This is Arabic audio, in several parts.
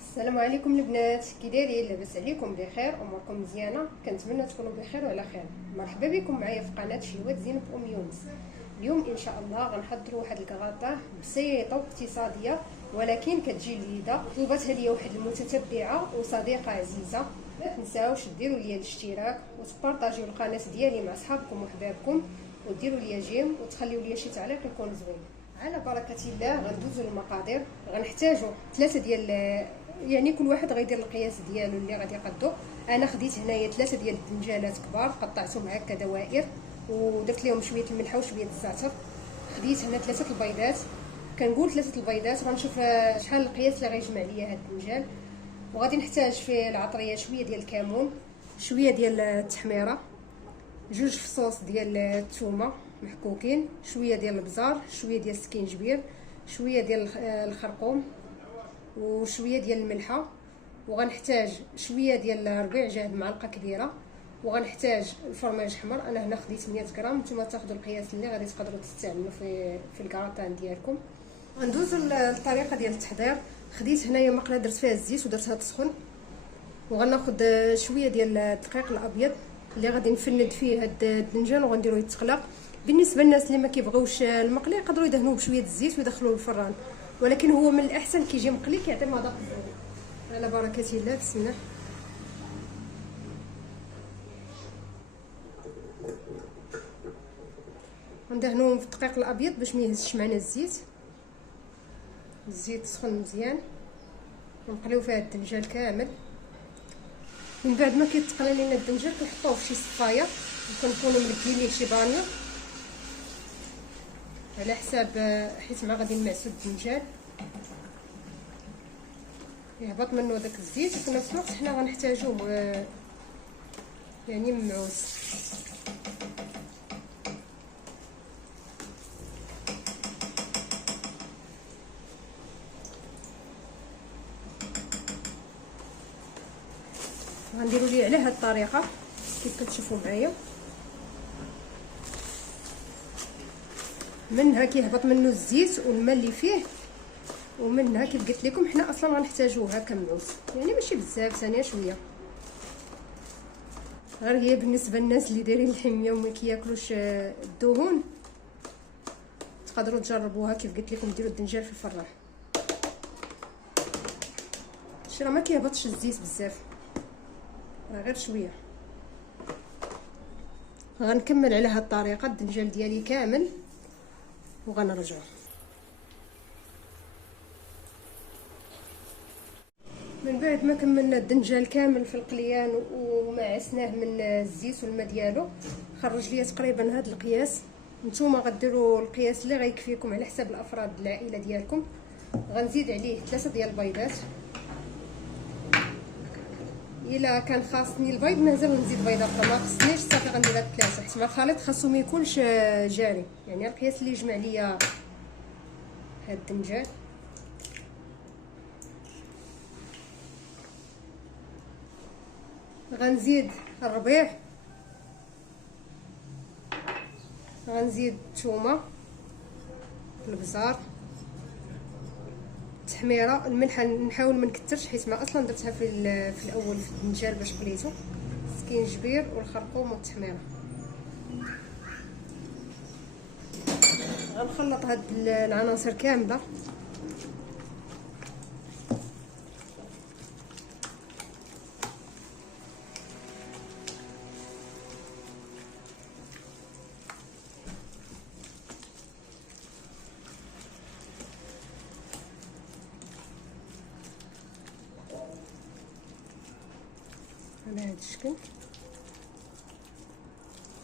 السلام عليكم البنات، كي دايرين؟ لاباس عليكم؟ بخير؟ اموركم مزيانه؟ كنتمنى تكونوا بخير وعلى خير. مرحبا بكم معايا في قناه شيوات زينب يونس. اليوم ان شاء الله غنحضروا واحد الكغاطه بسيطه واقتصاديه ولكن كتجي لذيذه. طلبتها ليا واحد المتتبعه وصديقه عزيزه. ما تنساوش ديروا ليا الاشتراك وتبارطاجيو القناه ديالي مع صحابكم وحبابكم وديروا ليا جيم وتخليوا ليا شي تعليق يكون زوين. على بركه الله غندوزو للمقادير. غنحتاجو 3 ديال، يعني كل واحد غيدير القياس ديالو اللي غادي يقدو. انا خديت هنايا 3 ديال الدنجالات كبار قطعتهم هكا دوائر ودرت لهم شويه الملح وشويه الزعتر. خديت هنا 3 البيضات. كنقول 3 البيضات غنشوف شحال القياس اللي غيجمع ليا هاد الدنجال. وغادي نحتاج في العطريه شويه ديال الكمون، شويه ديال التحميره، 2 فصوص ديال الثومه محكوكين، شويه ديال البزار، شويه ديال السكينجبير، شويه ديال الخرقوم وشويه ديال الملحه. وغنحتاج شويه ديال الربيع جاهد معلقه كبيره. وغنحتاج الفرماج احمر. انا هنا خديت 100 غرام، نتوما تاخذوا القياس اللي غادي تقدروا تستعملوا في الكراتان ديالكم. غندوز للطريقه ديال التحضير. خديت هنايا مقله درت فيها الزيت ودرتها تسخن، وغناخذ شويه ديال الدقيق الابيض اللي غادي نفند فيه هاد الدنجان وغنديروه يتقلق. بالنسبه للناس اللي ما كيبغيوش المقلي يقدروا يدهنوه بشويه الزيت ويدخلوه للفران، ولكن هو من الاحسن كيجي مقلي كيعطي مذاق زوين. على بركه الله، بسم الله. غندهنوهم في الدقيق الابيض باش ما يهزش معنا الزيت سخن مزيان. ونقليو فيها الدنجال كامل. من بعد ما كيتقلى لينا الدنجال كنحطوه في شي صفايه وكنكونوا ملكين ليه شي بانيو على حساب، حيت مع غادي نمعسو الدنجال يهبط منه داك الزيت. وفي نفس الوقت حنا غنحتاجوه يعني ممعوس. غنديروا ليه على هاد الطريقه كيف كتشوفوا معايا. منها كيهبط منه الزيت والماء اللي فيه، ومنها كيف قلت لكم حنا اصلا غنحتاجوه هكا ممعوس، يعني ماشي بزاف، ثانيه شويه. غير هي بالنسبه للناس اللي دايرين الحميه وما كياكلوش الدهون تقدروا تجربوها. كيف قلت لكم ديروا الدنجال في الفران، شي راه ما كيهبطش الزيت بزاف، راه غير شويه. غنكمل على هاد الطريقه الدنجال ديالي كامل وغنرجعو. من بعد ما كملنا الدنجال كامل في القليان ومعسناه من الزيت والماء ديالو، خرج ليا تقريبا هاد القياس. نتوما غديروا القياس اللي غيكفيكم على حساب الافراد العائله ديالكم. غنزيد عليه 3 ديال البيضات. الا كان خاصني البيض مازال نزيد بيضه اخرى، ما خصنيش صافي غندير هاد 3، حيت مع الخليط خاصو ما يكونش جاري، يعني القياس اللي يجمع ليا هاد الدنجال. غنزيد الربيع، غنزيد الثومه، البزار، التحميره، الملح نحاول ما نكثرش حيت ما اصلا درتها في الاول في الدنجال باش قليته، السكينجبير والخرقوم والتحميره. غنخلط هاد العناصر كامله. على هذا الشكل.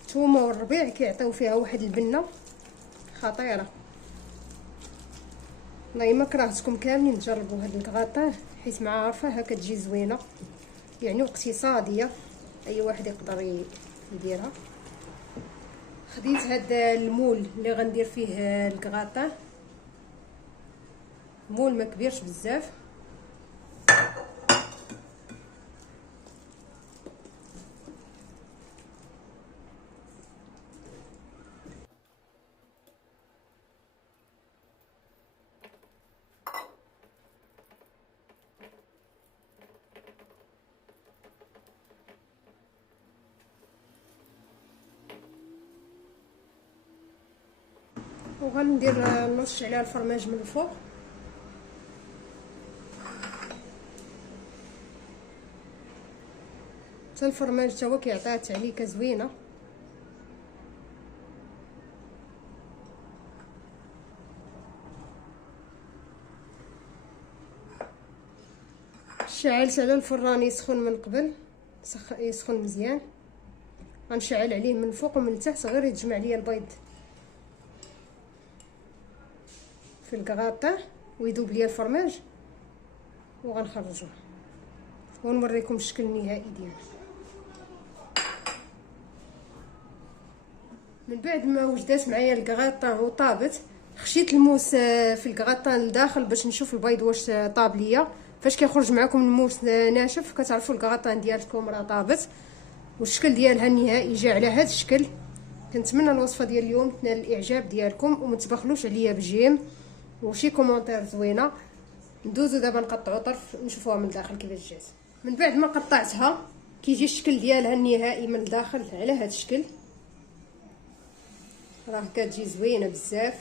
الثومه والربيع كيعطيو فيها واحد البنه خطيره. والله ما كرهتكم كاملين تجربوا هاد الكغاطاه، حيت مع عارفه هكا تجي زوينه يعني واقتصاديه، اي واحد يقدر يديرها. خديت هاد المول اللي غندير فيه الكغاطاه، مول ما كبيرش بزاف. وغندير نرش عليها الفرماج من الفوق. حتى الفرماج تا هو كيعطيها تعليكه زوينه. شعلت على الفران يسخن من قبل، يسخن مزيان. غنشعل عليه من الفوق ومن التحت غير يتجمع ليا البيض في الكغاطه ويذوب ليا الفرماج، وغنخرجوه ونوريكم الشكل النهائي ديالو. من بعد ما وجدات معايا الكغاطه وطابت، خشيت الموس في الكغاطه لداخل باش نشوف البيض واش طاب ليا. فاش كيخرج معكم الموس ناشف كتعرفوا الكغاطه ديالكم راه طابت، والشكل ديالها النهائي جا على هذا الشكل. كنتمنى الوصفه ديال اليوم تنال الاعجاب ديالكم، وما تبخلوش عليا بجيم وشي كومونتير زوينه. ندوزو دابا نقطعو طرف نشوفوها من الداخل كيفاش جات. من بعد ما قطعتها كيجي الشكل ديالها النهائي من الداخل على هذا الشكل. راه كتجي زوينه بزاف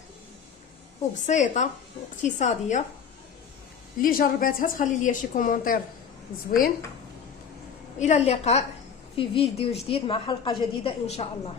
وبسيطه واقتصاديه. اللي جرباتها تخلي ليا شي كومونتير زوين. الى اللقاء في فيديو جديد مع حلقه جديده ان شاء الله.